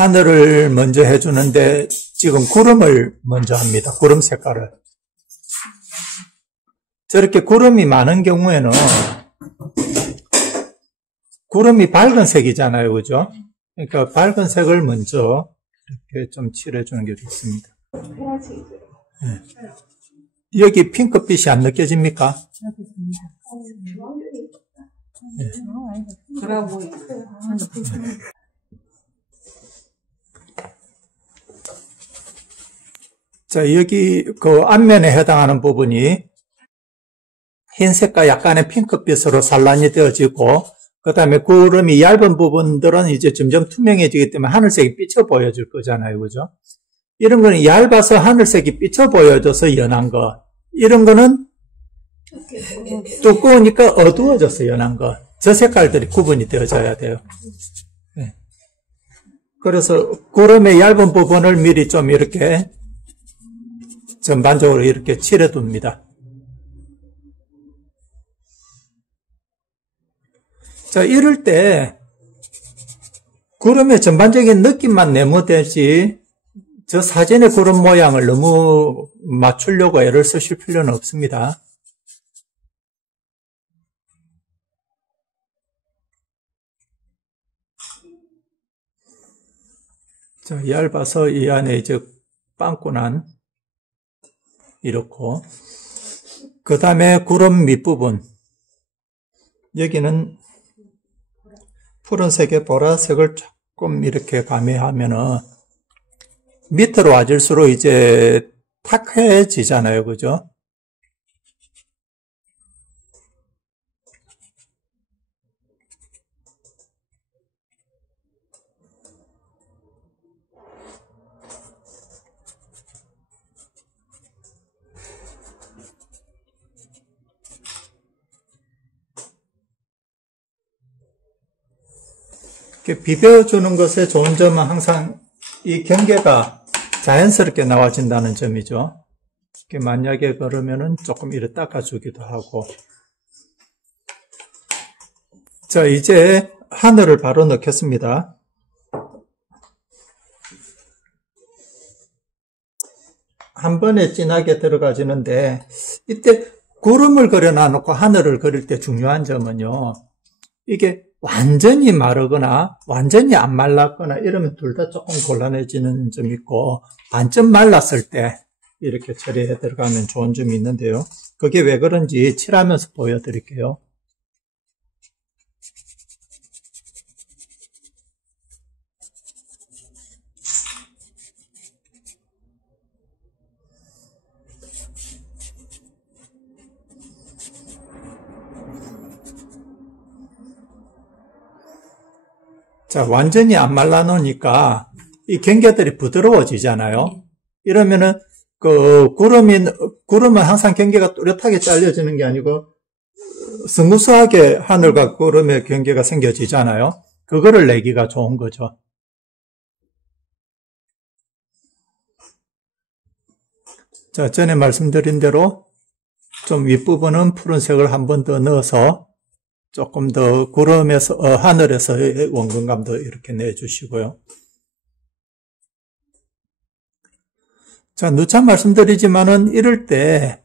하늘을 먼저 해주는데 지금 구름을 먼저 합니다. 구름 색깔을. 저렇게 구름이 많은 경우에는 구름이 밝은 색이잖아요. 그죠? 그러니까 밝은 색을 먼저 이렇게 좀 칠해주는 게 좋습니다. 네. 여기 핑크빛이 안 느껴집니까? 네. 자, 여기 그 앞면에 해당하는 부분이 흰색과 약간의 핑크빛으로 산란이 되어지고, 그 다음에 구름이 얇은 부분들은 이제 점점 투명해지기 때문에 하늘색이 삐쳐 보여질 거잖아요. 그죠? 이런 거는 얇아서 하늘색이 삐쳐 보여져서 연한 거. 이런 거는 두꺼우니까 어두워져서 연한 거. 저 색깔들이 구분이 되어져야 돼요. 네. 그래서 구름의 얇은 부분을 미리 좀 이렇게 전반적으로 이렇게 칠해 둡니다. 자, 이럴 때 구름의 전반적인 느낌만 내면 되지 저 사진의 구름 모양을 너무 맞추려고 애를 쓰실 필요는 없습니다. 자, 얇아서 이 안에 이제 빵꾸난 이렇고, 그 다음에 구름 밑부분 여기는 푸른색에 보라색을 조금 이렇게 가미하면은 밑으로 와질수록 이제 탁해지잖아요. 그죠? 이렇게 비벼주는 것의 좋은 점은 항상 이 경계가 자연스럽게 나와진다는 점이죠. 이렇게 만약에 그러면은 조금 이렇게 닦아주기도 하고. 자, 이제 하늘을 바로 넣겠습니다. 한 번에 진하게 들어가지는데, 이때 구름을 그려놔놓고 하늘을 그릴 때 중요한 점은요, 이게 완전히 마르거나 완전히 안 말랐거나 이러면 둘 다 조금 곤란해지는 점이 있고, 반쯤 말랐을 때 이렇게 처리해 들어가면 좋은 점이 있는데요. 그게 왜 그런지 칠하면서 보여드릴게요. 자, 완전히 안 말라 놓으니까 이 경계들이 부드러워지잖아요. 이러면은 구름은 항상 경계가 뚜렷하게 잘려지는 게 아니고 스무스하게 하늘과 구름의 경계가 생겨지잖아요. 그거를 내기가 좋은 거죠. 자, 전에 말씀드린 대로 좀 윗부분은 푸른색을 한 번 더 넣어서 조금 더 구름에서, 하늘에서의 원근감도 이렇게 내주시고요. 자, 누차 말씀드리지만은 이럴 때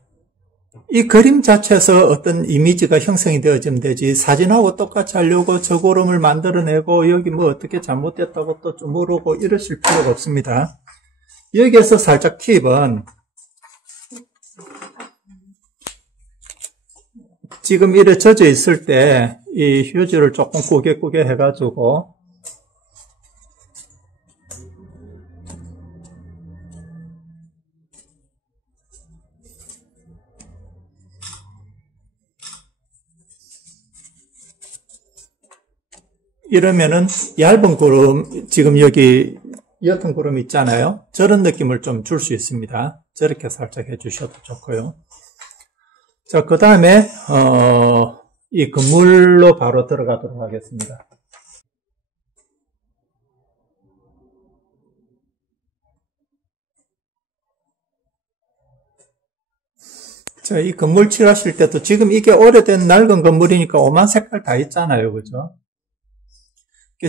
이 그림 자체에서 어떤 이미지가 형성이 되어지면 되지, 사진하고 똑같이 하려고 저 구름을 만들어내고 여기 뭐 어떻게 잘못됐다고 또 좀 물어보고 이러실 필요가 없습니다. 여기에서 살짝 팁은 지금 이래 젖어 있을 때 이 휴지를 조금 꾸게 해가지고 이러면은 얇은 구름, 지금 여기 옅은 구름 있잖아요. 저런 느낌을 좀 줄 수 있습니다. 저렇게 살짝 해주셔도 좋고요. 자, 그 다음에 이 건물로 바로 들어가도록 하겠습니다. 자, 이 건물 칠하실 때도 지금 이게 오래된 낡은 건물이니까 오만 색깔 다 있잖아요. 그죠?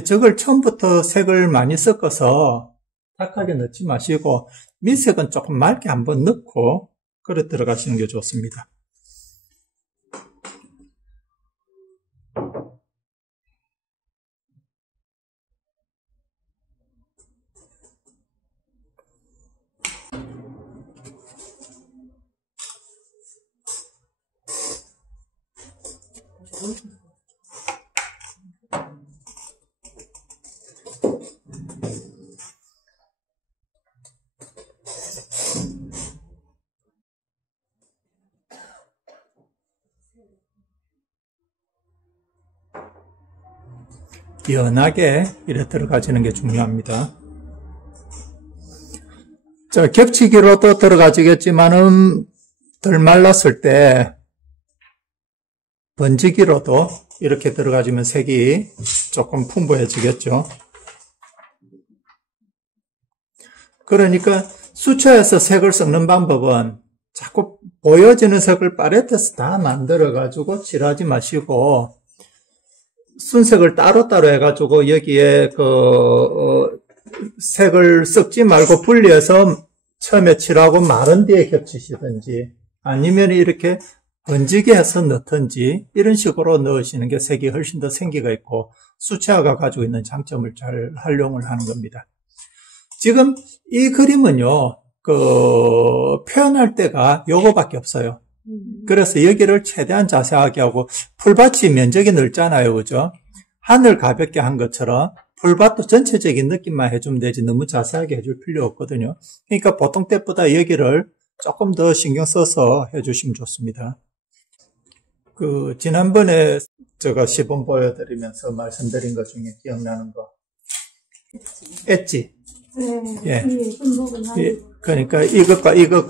저걸 처음부터 색을 많이 섞어서 탁하게 넣지 마시고 밑색은 조금 맑게 한번 넣고 그래 들어가시는 게 좋습니다. 연하게 이래 들어가지는 게 중요합니다. 자, 겹치기로도 들어가지겠지만은 덜 말랐을 때 번지기로도 이렇게 들어가지면 색이 조금 풍부해지겠죠. 그러니까 수초에서 색을 섞는 방법은 자꾸 보여지는 색을 팔레트에서 다 만들어가지고 칠하지 마시고 순색을 따로따로 해가지고 여기에 색을 섞지 말고 분리해서 처음에 칠하고 마른 뒤에 겹치시든지 아니면 이렇게 번지게 해서 넣든지 이런 식으로 넣으시는 게 색이 훨씬 더 생기가 있고 수채화가 가지고 있는 장점을 잘 활용을 하는 겁니다. 지금 이 그림은요, 표현할 때가 요거밖에 없어요. 그래서 여기를 최대한 자세하게 하고 풀밭이 면적이 넓잖아요. 그죠? 하늘 가볍게 한 것처럼 풀밭도 전체적인 느낌만 해주면 되지 너무 자세하게 해줄 필요 없거든요. 그러니까 보통 때보다 여기를 조금 더 신경 써서 해주시면 좋습니다. 지난번에 제가 시범 보여드리면서 말씀드린 것 중에 기억나는 거. 엣지. 네. 예. 그러니까 이것과 이것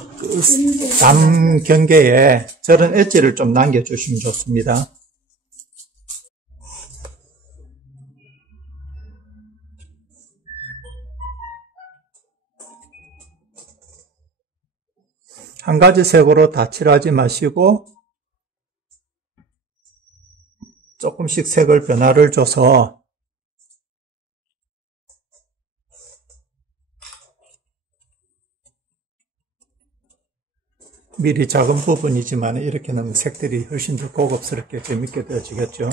남 경계에 저런 엣지를 좀 남겨주시면 좋습니다. 한 가지 색으로 다 칠하지 마시고 조금씩 색을 변화를 줘서 미리 작은 부분이지만 이렇게 넣으면 색들이 훨씬 더 고급스럽게 재밌게 되어지겠죠.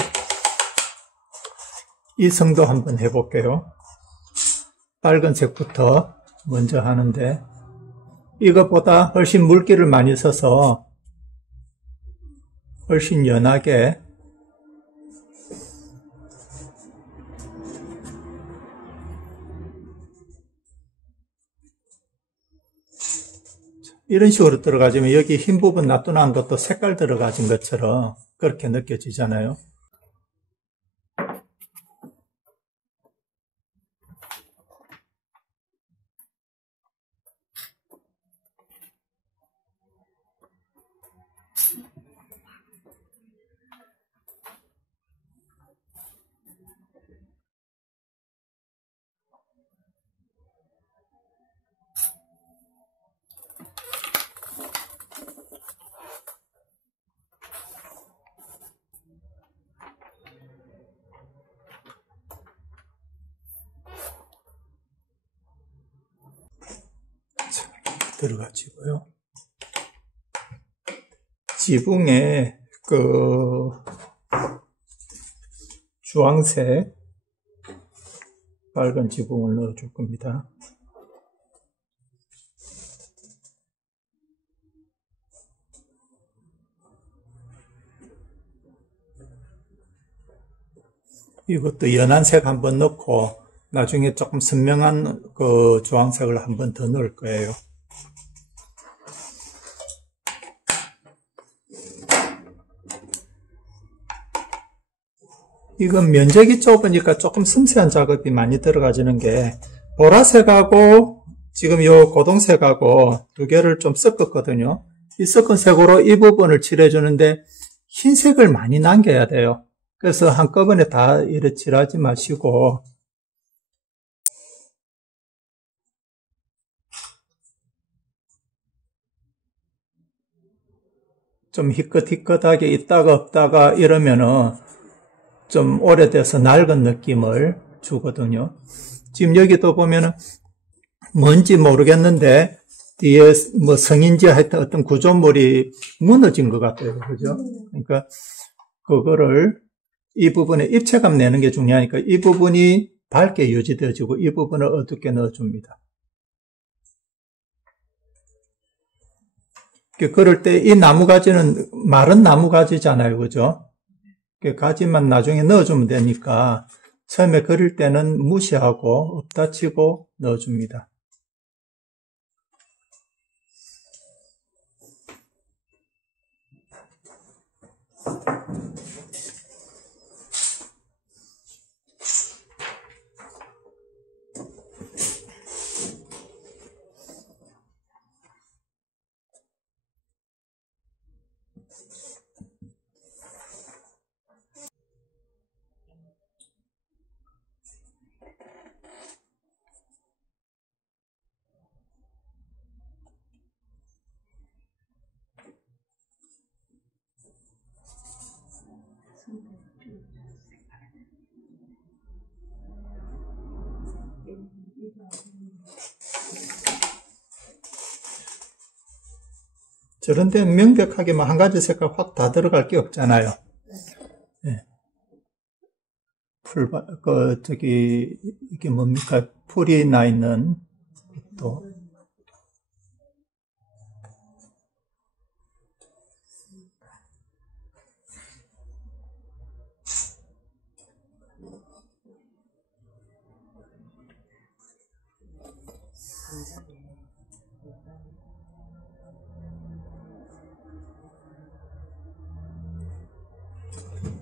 이 성도 한번 해볼게요. 빨간색부터 먼저 하는데 이것보다 훨씬 물기를 많이 써서 훨씬 연하게 이런 식으로 들어가지면 여기 흰 부분 놔두난 것도 색깔 들어가진 것처럼 그렇게 느껴지잖아요. 들어가지고요. 지붕에 주황색 빨간 지붕을 넣어줄 겁니다. 이것도 연한 색 한번 넣고 나중에 조금 선명한 주황색을 한번 더 넣을 거예요. 이건 면적이 좁으니까 조금 섬세한 작업이 많이 들어가지는 게 보라색하고 지금 요 고동색하고 두 개를 좀 섞었거든요. 이 섞은 색으로 이 부분을 칠해주는데 흰색을 많이 남겨야 돼요. 그래서 한꺼번에 다 이렇게 칠하지 마시고 좀 희끗희끗하게 있다가 없다가 이러면은 좀 오래돼서 낡은 느낌을 주거든요. 지금 여기도 보면은 뭔지 모르겠는데 뒤에 뭐 성인지 하여튼 어떤 구조물이 무너진 것 같아요. 그죠? 그러니까 그거를 이 부분에 입체감 내는 게 중요하니까 이 부분이 밝게 유지되어지고 이 부분을 어둡게 넣어줍니다. 그럴 때 이 나무가지는 마른 나무가지잖아요. 그죠? 가지만 나중에 넣어주면 되니까 처음에 그릴 때는 무시하고 없다 치고 넣어줍니다. 저런 데는 명백하게만 한 가지 색깔 확 다 들어갈 게 없잖아요. 네. 이게 뭡니까? 풀이 나 있는 또.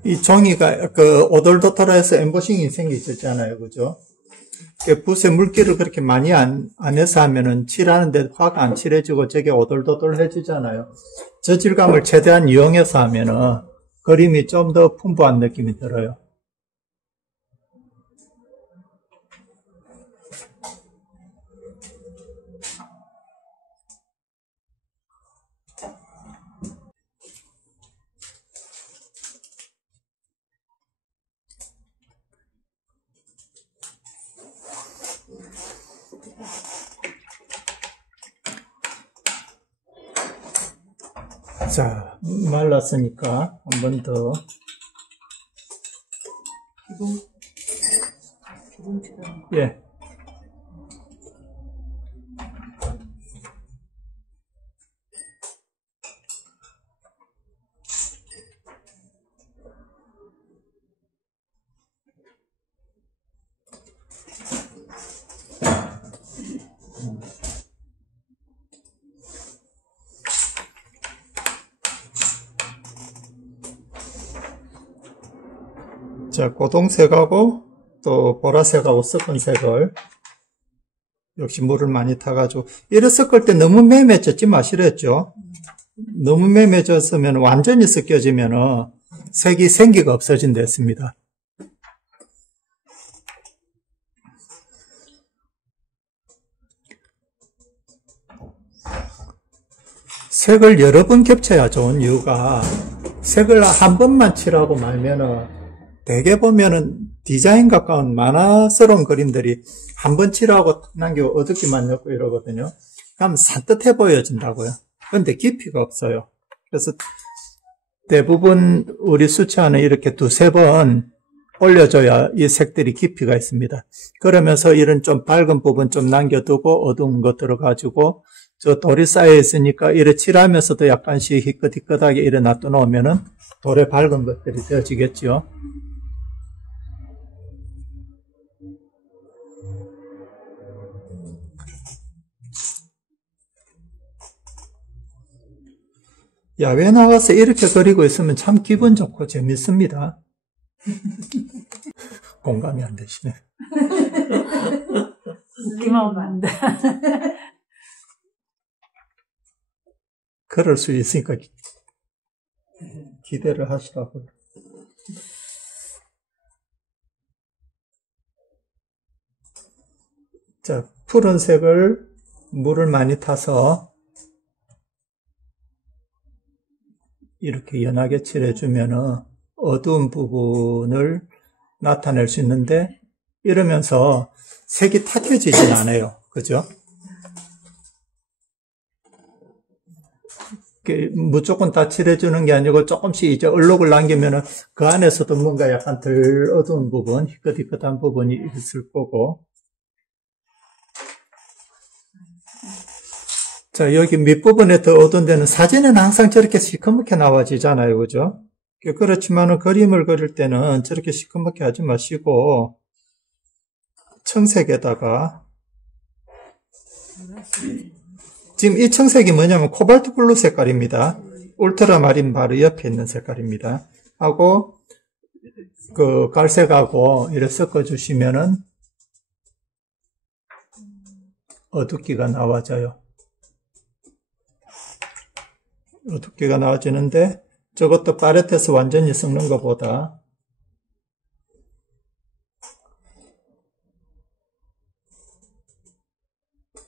이 종이가 오돌도돌해서 엠보싱이 생기잖아요. 그죠? 붓에 물기를 그렇게 많이 안 해서 하면은 칠하는데 화가 안 칠해지고 저게 오돌도돌해지잖아요. 저 질감을 최대한 이용해서 하면은 그림이 좀 더 풍부한 느낌이 들어요. 자, 말랐으니까 한 번 더. 예. 자, 고동색하고 또 보라색하고 섞은 색을 역시 물을 많이 타가지고 이래 섞을 때 너무 매매졌지 마시랬죠. 너무 매매졌으면 완전히 섞여지면 색이 생기가 없어진다 했습니다. 색을 여러 번 겹쳐야 좋은 이유가 색을 한 번만 칠하고 말면은 대개 보면은 디자인 가까운 만화스러운 그림들이 한 번 칠하고 남기고 어둡게만 넣고 이러거든요. 그럼 산뜻해 보여진다고요. 근데 깊이가 없어요. 그래서 대부분 우리 수채화는 이렇게 두세 번 올려줘야 이 색들이 깊이가 있습니다. 그러면서 이런 좀 밝은 부분 좀 남겨두고 어두운 것 들어가지고 저 돌이 쌓여 있으니까 이래 칠하면서도 약간씩 희끗희끗하게 이래 놔둬놓으면은 돌에 밝은 것들이 되어지겠죠. 야외 나가서 이렇게 그리고 있으면 참 기분 좋고 재밌습니다. 공감이 안 되시네. 웃기만 하면 안 돼. 그럴 수 있으니까 기대를 하시라고요. 자, 푸른색을 물을 많이 타서 이렇게 연하게 칠해주면 어두운 부분을 나타낼 수 있는데 이러면서 색이 탁해지진 않아요. 그죠? 무조건 다 칠해주는 게 아니고 조금씩 이제 얼룩을 남기면은 그 안에서도 뭔가 약간 덜 어두운 부분, 희끗희끗한 부분이 있을 거고. 자, 여기 밑부분에 더 어두운 데는 사진은 항상 저렇게 시커멓게 나와지잖아요. 그죠? 그렇지만은 그림을 그릴 때는 저렇게 시커멓게 하지 마시고, 청색에다가, 지금 이 청색이 뭐냐면 코발트 블루 색깔입니다. 울트라마린 바로 옆에 있는 색깔입니다. 하고 그 갈색하고 이렇게 섞어 주시면은 어둡기가 나와져요. 어둡기가 나와지는데 저것도 팔레트에서 완전히 섞는 것보다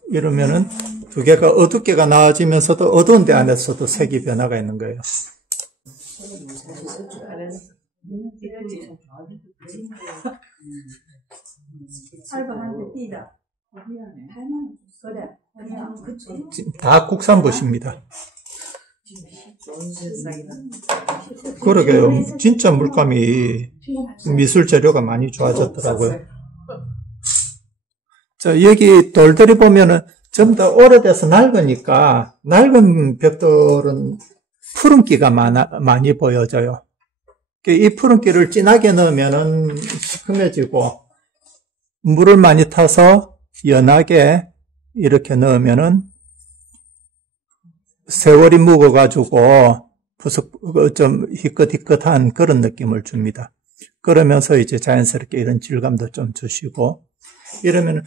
이러면은 두 개가 어둡게가 나와지면서도 어두운 데 안에서도 색이 변화가 있는 거예요. 다 국산붓입니다. 그러게요. 진짜 물감이 미술 재료가 많이 좋아졌더라고요. 자, 여기 돌들이 보면은 전부 다 오래돼서 낡으니까 낡은 벽돌은 푸른기가 많이 보여져요. 이 푸른기를 진하게 넣으면은 시큼해지고 물을 많이 타서 연하게 이렇게 넣으면은 세월이 묵어가지고 좀 희끗희끗한 그런 느낌을 줍니다. 그러면서 이제 자연스럽게 이런 질감도 좀 주시고 이러면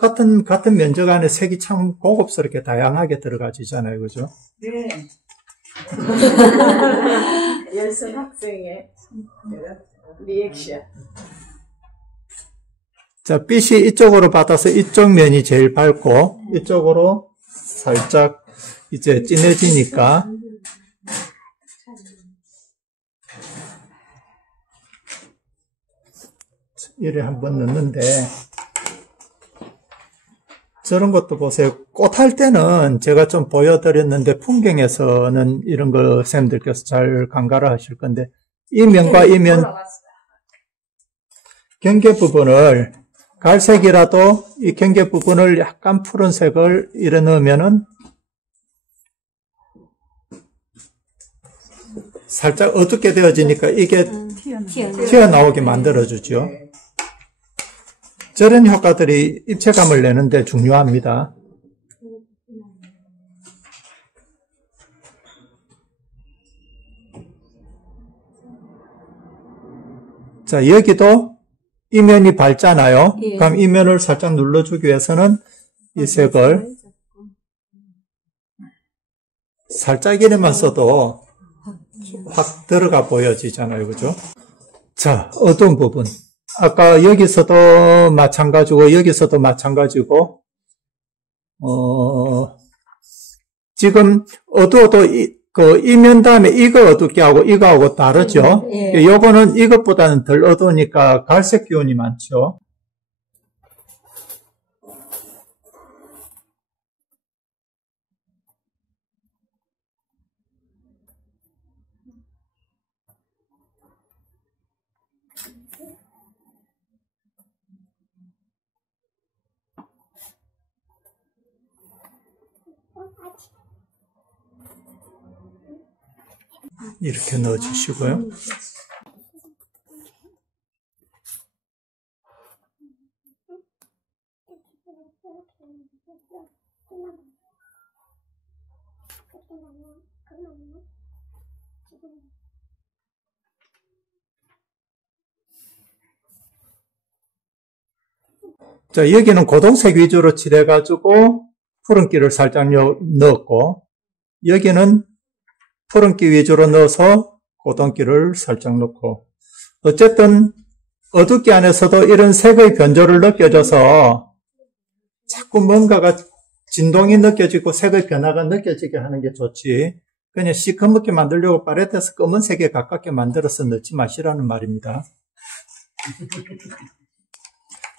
같은 면적 안에 색이 참 고급스럽게 다양하게 들어가지잖아요. 그죠? 네. 연습 학생의 리액션. 자, 빛이 이쪽으로 받아서 이쪽 면이 제일 밝고 이쪽으로 살짝 이제 진해지니까 이래 한번 넣는데 저런 것도 보세요. 꽃 할 때는 제가 좀 보여드렸는데 풍경에서는 이런 거 선생님들께서 잘 간과를 하실 건데 이 면과 이 면 경계 부분을 갈색이라도 이 경계 부분을 약간 푸른색을 이래 넣으면은 살짝 어둡게 되어지니까 이게 튀어나오게 만들어주죠. 저런 효과들이 입체감을 내는데 중요합니다. 자, 여기도 이 면이 밝잖아요. 예. 그럼 이 면을 살짝 눌러주기 위해서는 이 색을 살짝 이래만 써도 확 들어가 보여지잖아요. 그죠? 자, 어두운 부분. 아까 여기서도 마찬가지고, 여기서도 마찬가지고, 지금 어두워도 이 면 다음에 이거 어둡게 하고 이거하고 다르죠? 예. 요거는 이것보다는 덜 어두우니까 갈색 기운이 많죠? 이렇게 넣어주시고요. 자, 여기는 고동색 위주로 칠해가지고 푸른기를 살짝 넣었고, 여기는 푸른기 위주로 넣어서 고동기를 살짝 넣고, 어쨌든 어둡기 안에서도 이런 색의 변조를 느껴져서 자꾸 뭔가가 진동이 느껴지고 색의 변화가 느껴지게 하는 게 좋지, 그냥 시커멓게 만들려고 팔레트에서 검은색에 가깝게 만들어서 넣지 마시라는 말입니다.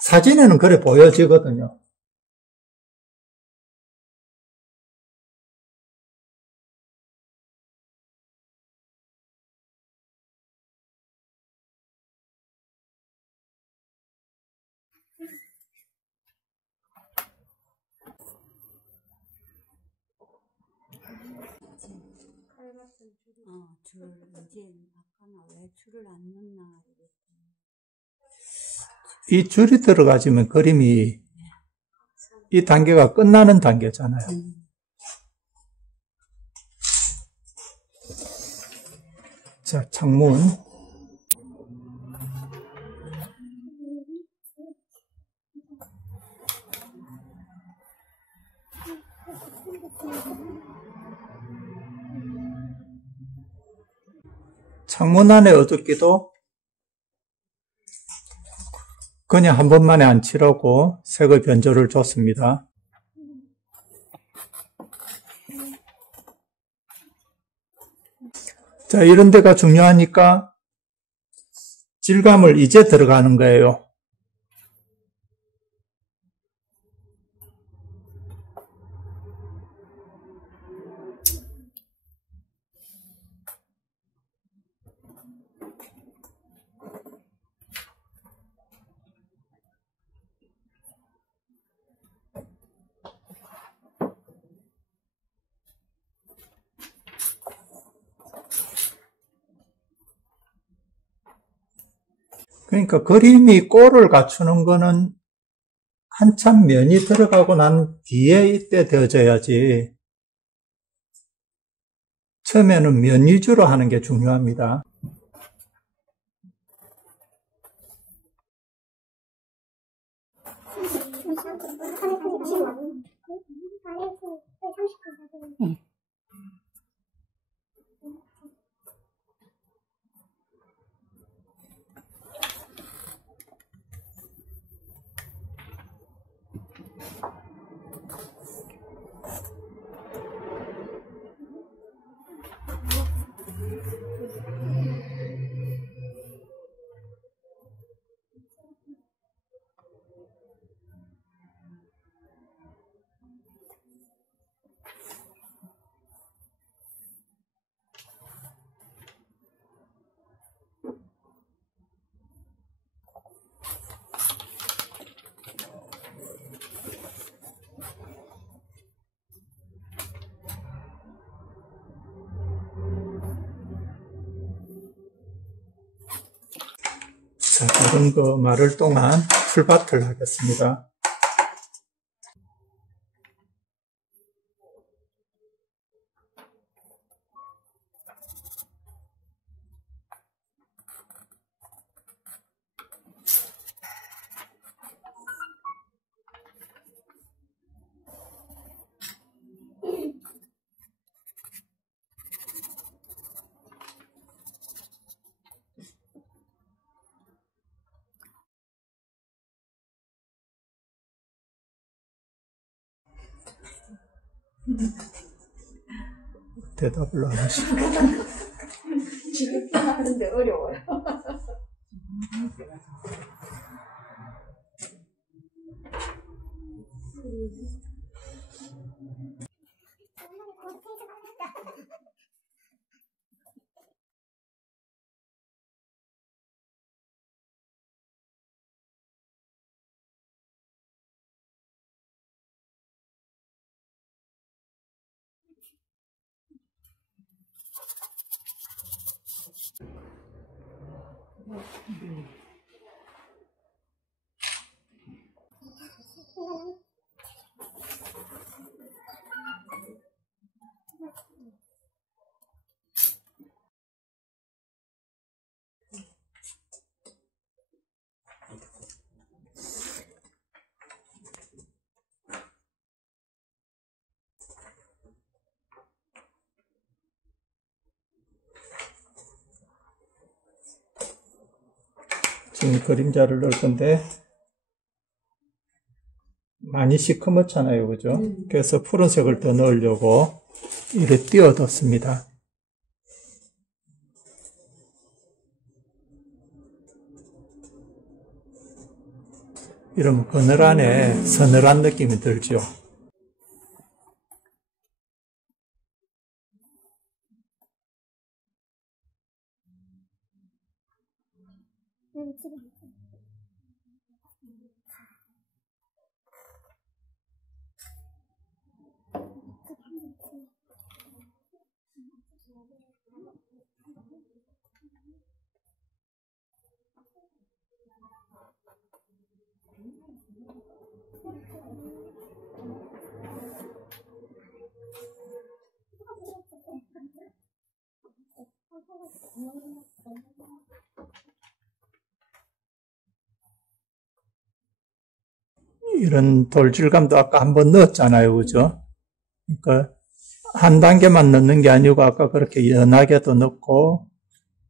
사진에는 그래 보여지거든요. 줄, 이제 아까는 왜 줄을 안 넣나 이랬더니. 이 줄이 들어가지면 그림이 이 단계가 끝나는 단계잖아요. 자, 창문. 창문 안에 어둡기도 그냥 한 번만에 안 칠하고 색의 변조를 줬습니다. 자, 이런 데가 중요하니까 질감을 이제 들어가는 거예요. 그러니까 그림이 꼴을 갖추는 거는 한참 면이 들어가고 난 뒤에 이때 되어져야지. 처음에는 면 위주로 하는 게 중요합니다. 자, 다른 거 말을 동안 풀밭을 하겠습니다. 대답을 안 하시고. 지금 하는데 어려워요. 지금 그림자를 넣을 건데 많이 시커멓잖아요, 그죠? 그래서 푸른색을 더 넣으려고 이렇게 띄워뒀습니다. 이러면 그늘 안에 서늘한 느낌이 들죠. 이런 돌질감도 아까 한번 넣었잖아요. 그죠? 그러니까 한 단계만 넣는 게 아니고 아까 그렇게 연하게도 넣고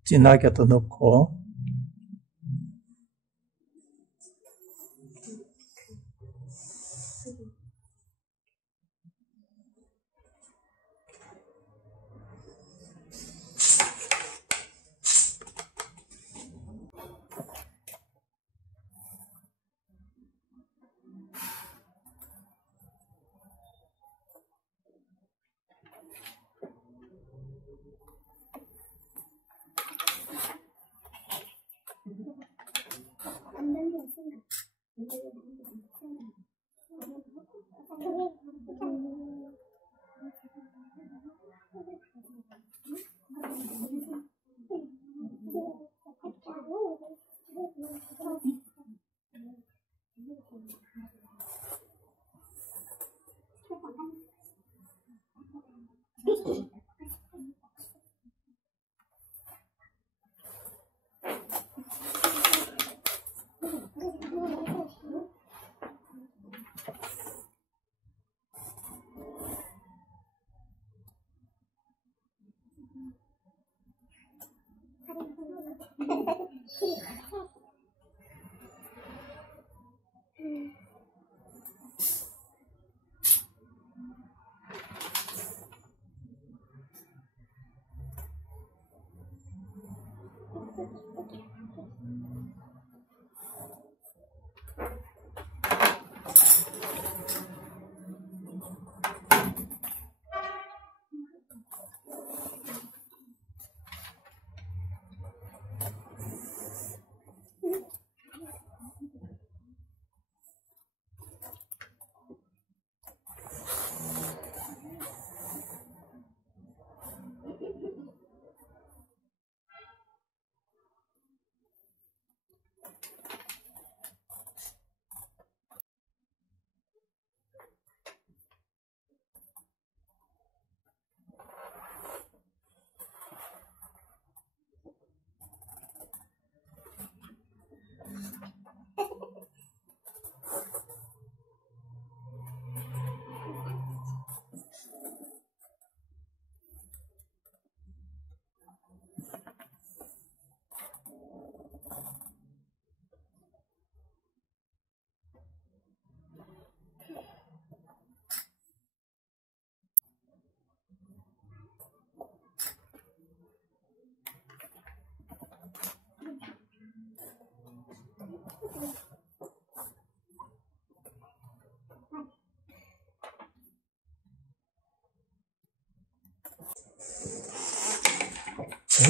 진하게도 넣고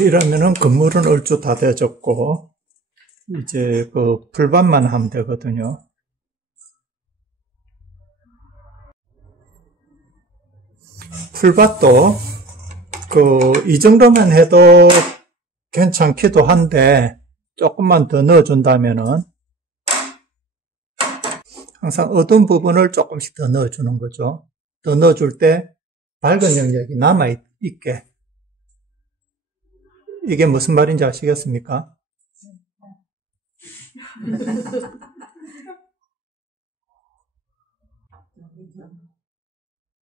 이러면은 건물은 얼추 다 되어졌고 이제 그 풀밭만 하면 되거든요. 풀밭도 이 정도만 해도 괜찮기도 한데 조금만 더 넣어준다면은 항상 어두운 부분을 조금씩 더 넣어주는 거죠. 더 넣어줄 때 밝은 영역이 남아있게. 이게 무슨 말인지 아시겠습니까?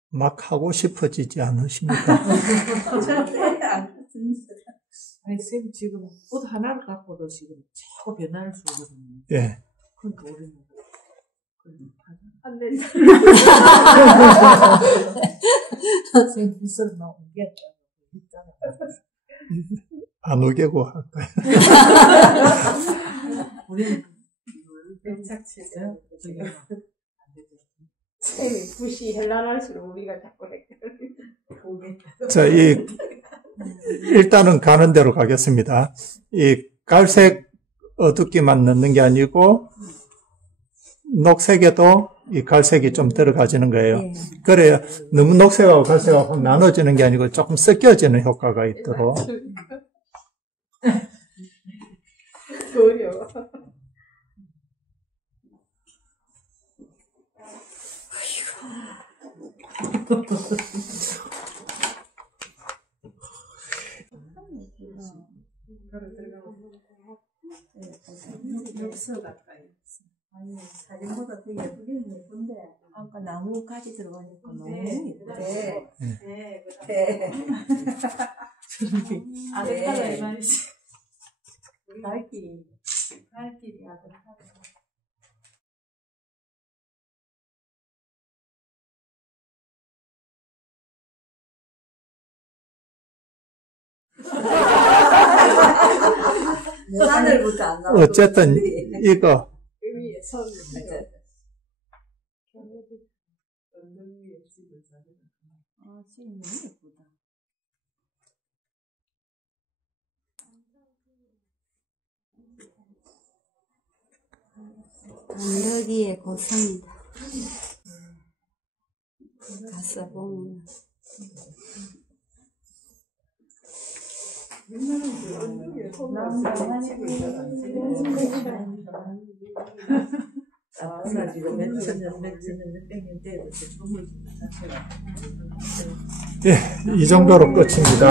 막 하고 싶어지지 않으십니까? 아니, 쌤 지금 옷 하나를 갖고도 지금 자꾸 변화를 주거든요. 예. 그러니까 우리는 안 된다. 쌤 붓을 막 옮겼다고 있잖아요. 안 오게고 할까요? 우리는 착취죠. 지금 안 되죠. 쌤이 붓이 현란할수록 우리가 자꾸 헷갈려. 자, 일단은 가는 대로 가겠습니다. 이 갈색 어둡기만 넣는 게 아니고, 녹색에도 이 갈색이 좀 들어가지는 거예요. 예. 그래야 너무 녹색하고 갈색하고 확 나눠지는 게 아니고 조금 섞여지는 효과가 있도록. 어려워. 엽서 가까이. 아니, 사진보다 더 예쁘긴 예쁜데, 아까 나무까지 들어가니까 너무 네. 예쁘네. 네. 네. 아들딸 네. 말이지. 발길이 아들딸. 하늘부터 안 나오고. 어쨌든 이거 위에 손을 언덕 위에 집을 사는. 아, 지금 너무 예쁘다. 언덕이의 고성이다. 가서 보면. 나 지금 몇천 년 몇백 년 돼도 주물지. 이 정도로 끝입니다.